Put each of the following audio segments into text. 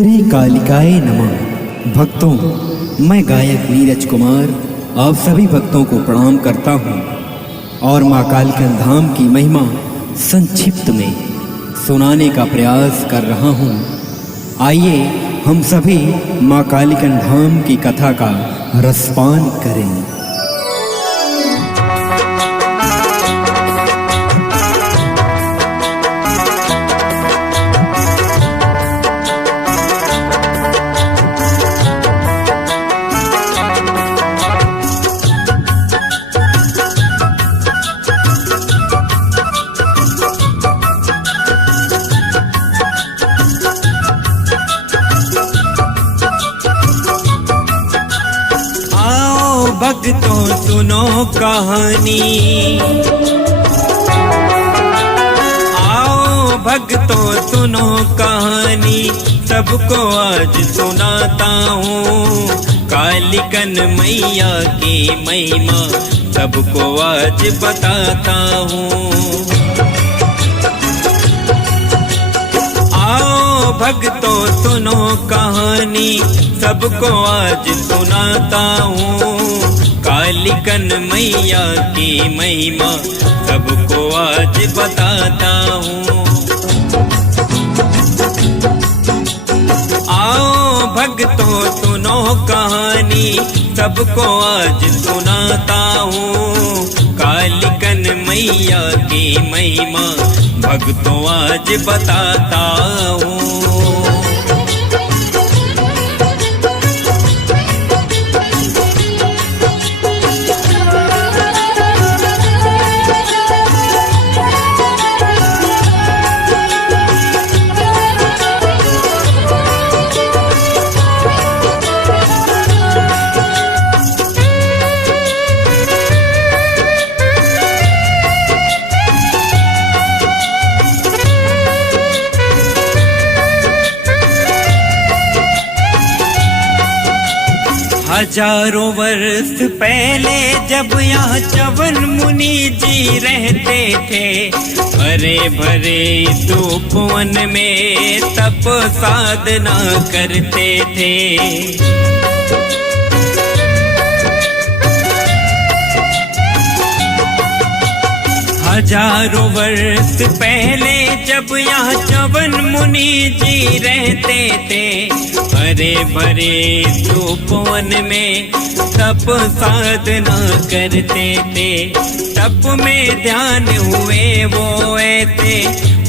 श्री कालिकाए नमः। भक्तों, मैं गायक नीरज कुमार आप सभी भक्तों को प्रणाम करता हूँ और माँ कालिका धाम की महिमा संक्षिप्त में सुनाने का प्रयास कर रहा हूँ। आइए हम सभी माँ कालिका धाम की कथा का रसपान करें। भक्तों सुनो कहानी, आओ भक्तों सुनो कहानी, सबको आज सुनाता हूँ। कालिकन मैया की महिमा सबको आज बताता हूँ। आओ भक्तों सुनो कहानी, सबको आज सुनाता हूँ। कालिकन मैया की महिमा सबको आज बताता हूँ। आओ भक्तों सुनो कहानी, सबको आज सुनाता हूँ। कालिकन मैया की महिमा भक्तों आज बताता हूँ। हजारों वर्ष पहले जब यहाँ च्यवन मुनि जी रहते थे, भरे भरे उपवन में तप साधना करते थे। हजारों वर्ष पहले जब यहाँ च्यवन मुनि जी रहते थे, भरे भरे उपवन में तप साधना करते थे। तप में ध्यान हुए वो ऐसे,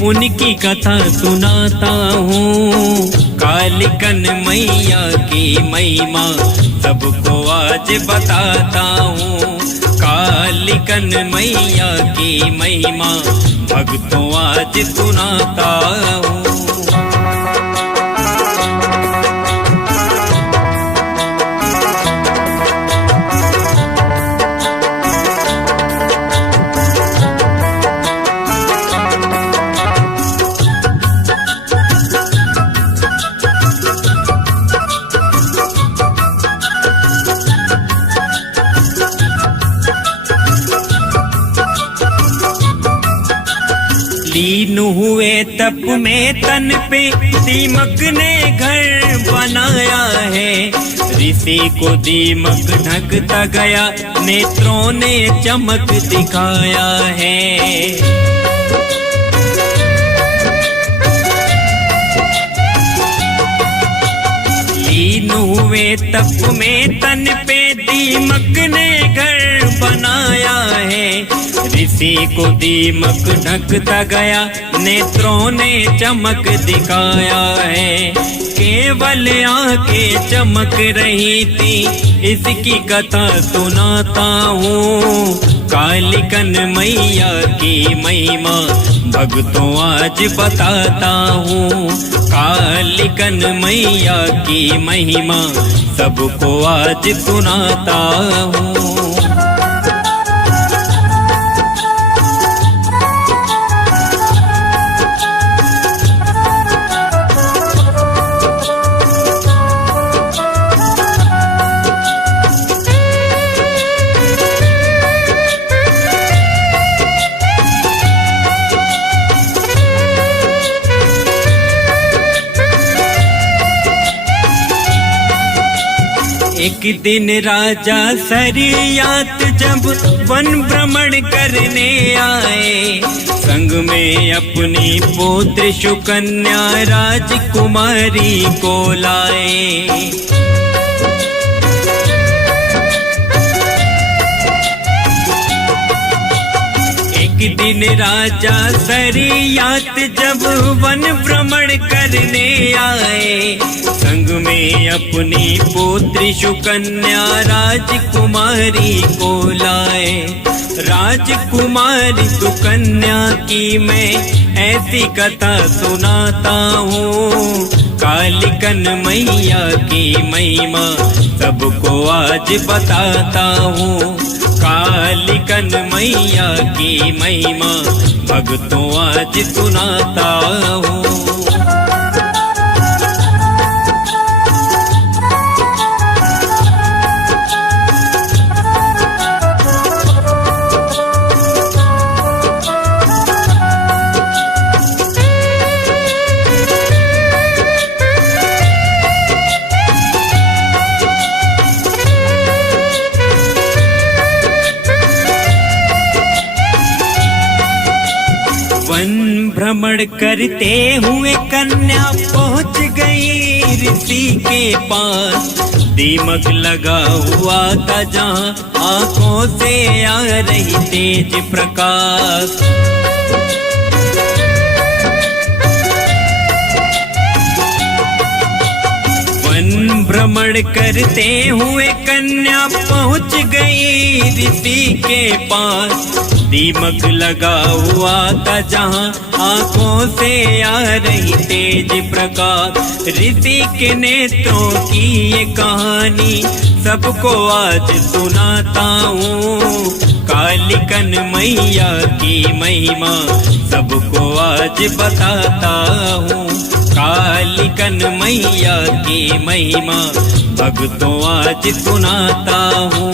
उनकी कथा सुनाता हूँ। कालिकन मैया की महिमा सबको आज बताता हूँ। कालिकन मैया की महिमा भक्तों आज सुनाता हूँ। लीन हुए तप में तन पे दीमक ने घर बनाया है। ऋषि को दीमक ढकता गया, नेत्रों ने चमक दिखाया है। लीन हुए तप में तन पे दीमक ने घर बनाया है। ऋषि को दीमक ढकता गया, नेत्रों ने चमक दिखाया है। केवल आंखें चमक रही थी, इसकी कथा सुनाता हूँ। कालिकन मैया की महिमा भक्तों आज बताता हूँ। कालिकन मैया की महिमा सबको आज सुनाता हूँ। एक दिन राजा सरियात जब वन भ्रमण करने आए, संग में अपनी पौत्र सुकन्या राजकुमारी को लाए। एक दिन राजा सरियात जब वन भ्रमण करने आए, संग में अपनी पुत्री सुकन्या राजकुमारी को लाए। राजकुमारी सुकन्या की मैं ऐसी कथा सुनाता हूँ, कालिकन मैया की महिमा सबको आज बताता हूँ। कालिकन मैया की महिमा भक्तों आज सुनाता हूँ। भ्रमण करते हुए कन्या पहुंच गई ऋषि के पास। दीमक लगा हुआ था जहां आंखों से आ रही तेज प्रकाश। वन भ्रमण करते हुए कन्या पहुंच गई ऋषि के पास। दीमक लगा हुआ था जहां आंखों से आ रही तेज प्रकाश। ऋषि के नेत्रों की ये कहानी सबको आज सुनाता हूँ। कालिकन मैया की महिमा सबको आज बताता हूँ। कालिकन मैया की महिमा भक्तों आज सुनाता हूँ।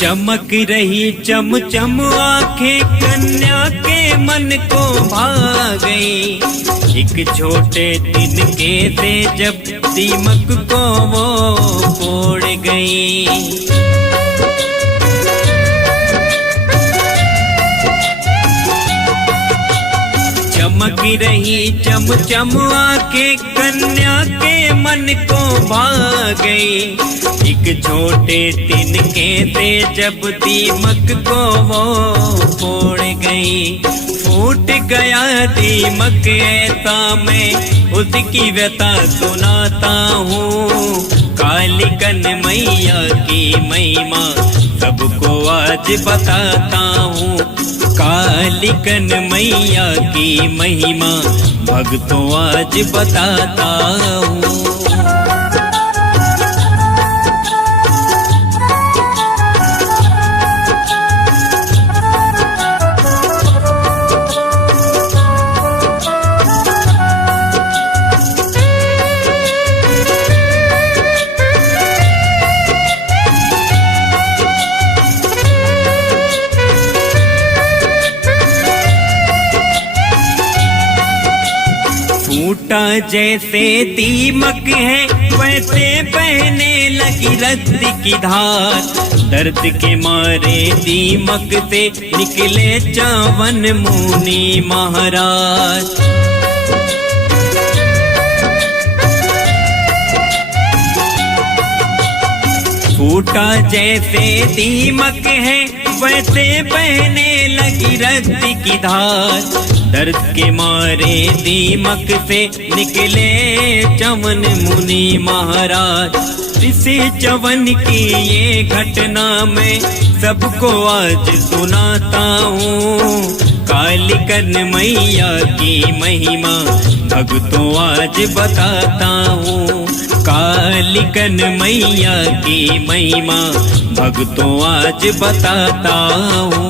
चमक रही चम चम आंखें कन्या के मन को भा गई। एक छोटे तिनके से जब दीमक को वो फोड़ गई। चमक रही चम चम आंखें कन्या के मन को भा गई। एक छोटे तिनके से जब दीमक को वो फोड़ गई। फूट गया दीमक ऐसा मैं उसकी व्यथा सुनाता हूँ। कालिकन मैया की महिमा सबको आज बताता हूँ। कालिकन मैया की महिमा भक्तों आज बताता हूँ। फूटा जैसे दीमक है वैसे बहने लगी रक्त की धार। दर्द के मारे दीमक से निकले चावन मुनि महाराज। फूटा जैसे दीमक है वैसे बहने लगी रक्त की धार। दर्द के मारे दीमक से निकले चवन मुनि महाराज। ऋषि चवन की ये घटना मैं सबको आज सुनाता हूँ। कालिकन मैया की महिमा भक्तों आज बताता हूँ। कालिकन मैया की महिमा भक्तों आज बताता हूँ।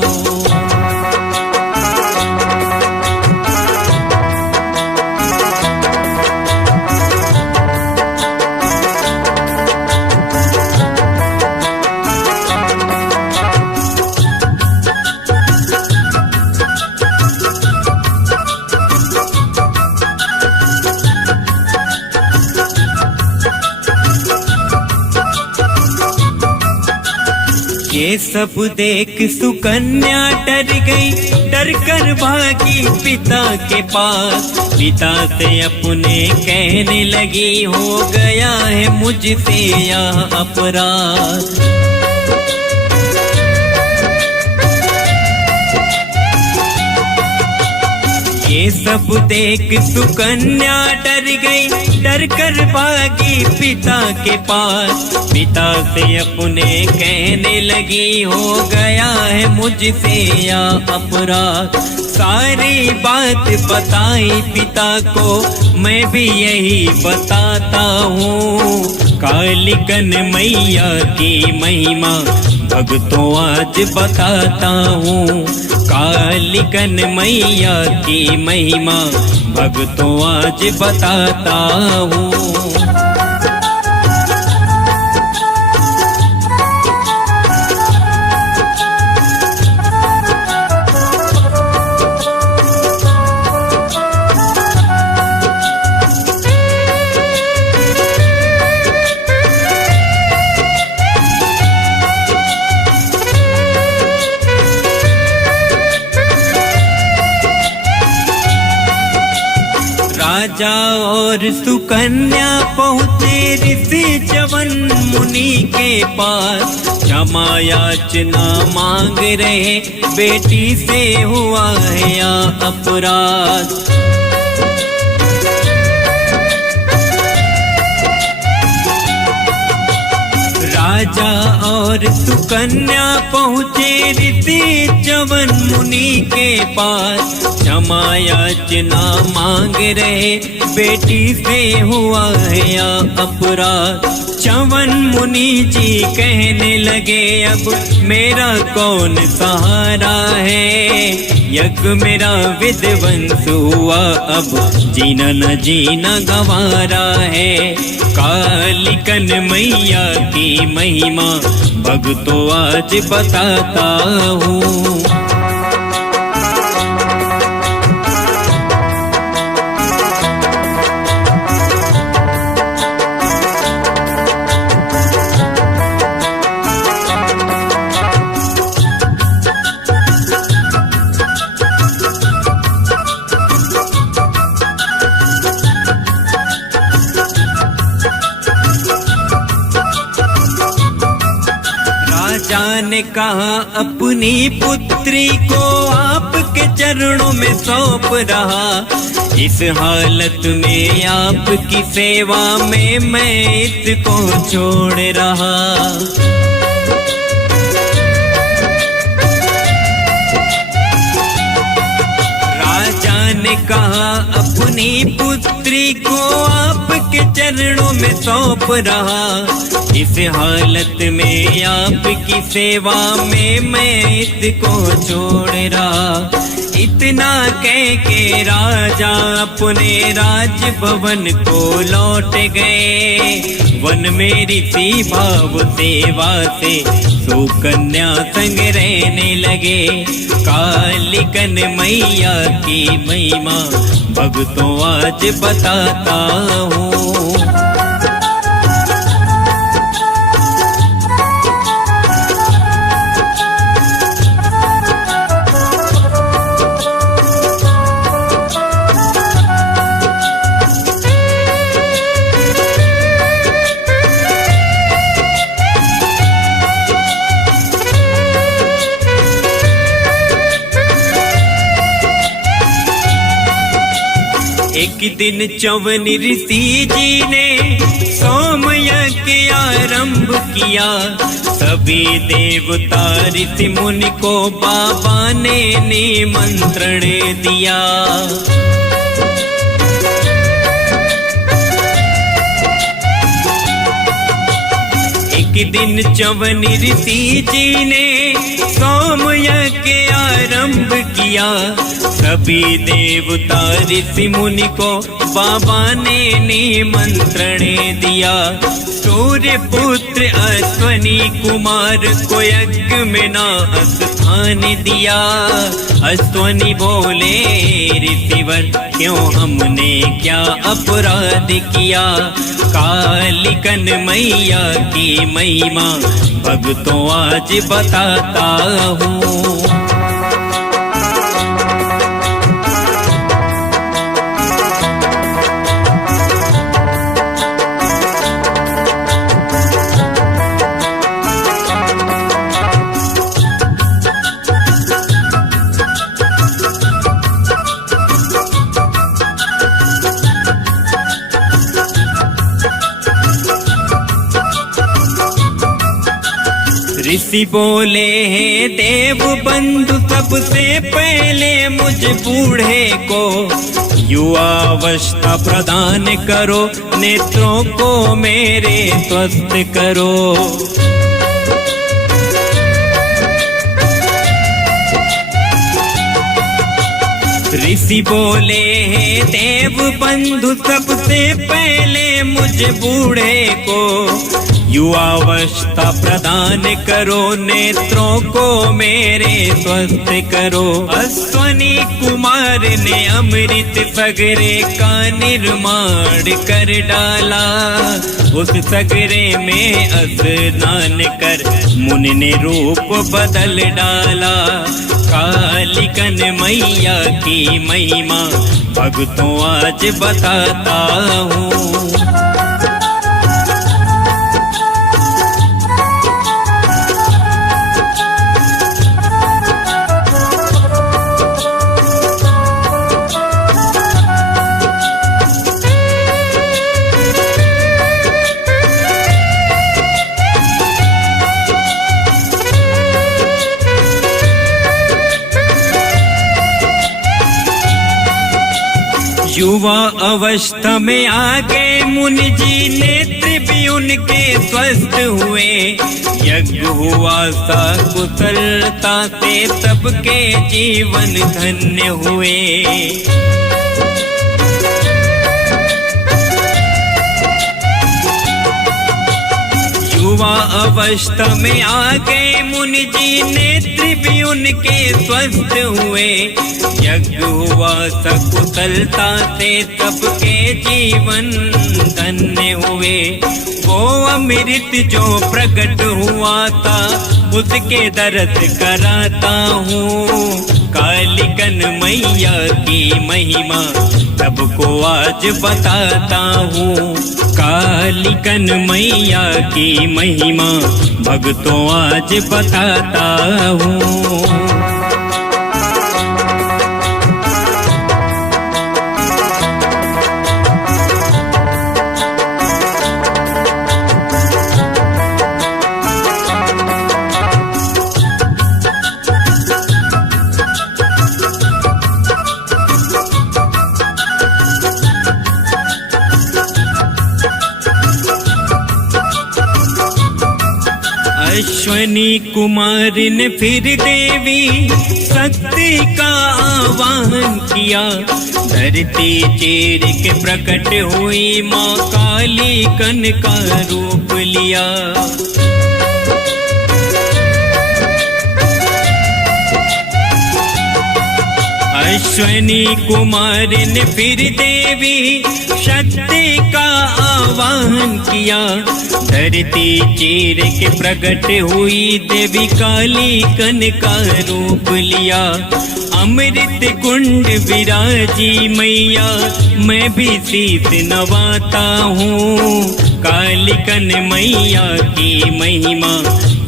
ये सब देख सुकन्या डर गई, डर कर भागी पिता के पास। पिता से अपने कहने लगी, हो गया है मुझसे यह अपराध। ये सब देख सुकन्या डर गई, डर कर भागी पिता के पास। पिता से अपने कहने लगी, हो गया है मुझसे यह अपराध। सारी बात बताई पिता को, मैं भी यही बताता हूँ। कालिकन मैया की महिमा भक्तों आज बताता हूँ। कालिकन मैया की महिमा भक्तों आज बताता हूँ। राजा और सुकन्या पहुँचे ऋषि च्यवन मुनि के पास। क्षमा याचना मांग रहे, बेटी से हुआ है या अपराध। राजा और सुकन्या पहुँचे ऋषि च्यवन मुनि के पास। क्षमा याचना मांग रहे, बेटी से हुआ है या अपराध। च्यवन मुनि जी कहने लगे, अब मेरा कौन सहारा है। यज्ञ मेरा विध्वंस हुआ, अब जीना न जीना गंवारा है। कालिकन मैया की महिमा भक्तों आज बताता हूँ। राजा ने कहा, अपनी पुत्री को आपके चरणों में सौंप रहा। इस हालत में आपकी सेवा में मैं इसको छोड़ रहा। राजा ने कहा, अपनी पुत्री को आपके चरणों में सौंप रहा। इस हालत में आपकी सेवा में मैं इसको छोड़ रहा। इतना कह के राजा अपने राजभवन को लौट गए। वन में ऋषि भाव सेवा से सुकन्या संग रहने लगे। कालिकन मैया की महिमा भक्तों आज बताता हूँ। एक दिन च्यवन ऋषि जी ने सोम यज्ञ आरंभ किया। सभी देवता ऋषि मुनि को बाबा ने निमंत्रण दिया। एक दिन च्यवन ऋषि जी ने सोमयज्ञ आरंभ किया। सभी देवता ऋषि मुनि को बाबा ने निमंत्रण दिया। सूर्य पुत्र अश्वनी कुमार को यज्ञ में ना स्थान दिया। अश्वनी बोले ऋषिवर क्यों हमने क्या अपराध किया। कालिकन मैया की महिमा भक्तों आज बताता हूँ। ऋषि बोले हैं देव बंधु सबसे पहले मुझ बूढ़े को युवावस्था प्रदान करो। नेत्रों को मेरे स्वस्थ करो। ऋषि बोले हैं देव बंधु सबसे पहले मुझ बूढ़े को युवावस्था प्रदान करो। नेत्रों को मेरे स्वस्थ करो। अश्वनी कुमार ने अमृत सगरे का निर्माण कर डाला। उस सगरे में स्नान कर मुनि ने रूप बदल डाला। कालिकन मैया की महिमा भक्तों आज बताता हूँ। युवा अवस्था में आ गए मुनि जी। नेत्र भी उनके स्वस्थ हुए। यज्ञ हुआ सा कुशलता से सबके जीवन धन्य हुए। युवा अवस्था में आ गए मुनि जी। नेत्र भी उनके स्वस्थ हुए। यज्ञ हुआ सकुशलता से सबके जीवन धन्य हुए। वो अमृत जो प्रकट हुआ था उसके दर्श कराता हूँ। कालिकन मैया की महिमा सबको आज बताता हूँ। कालिकन मैया की महिमा भक्तों आज बताता हूँ। अश्वनी कुमार ने फिर देवी शक्ति का आह्वान किया। धरती चीर के प्रकट हुई माँ काली कन का रूप लिया। अश्वनी कुमार ने फिर देवी शक्ति का आह्वान किया। धरती चीर के प्रकट हुई देवी काली कन का रूप लिया। अमृत कुंड विराजी मैया मैं भी शीस नवाता हूँ। कालिकन मैया की महिमा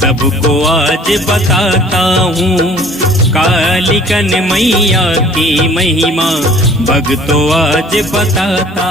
सबको आज बताता हूँ। कालिकन मैया की महिमा भक्तों आज बताता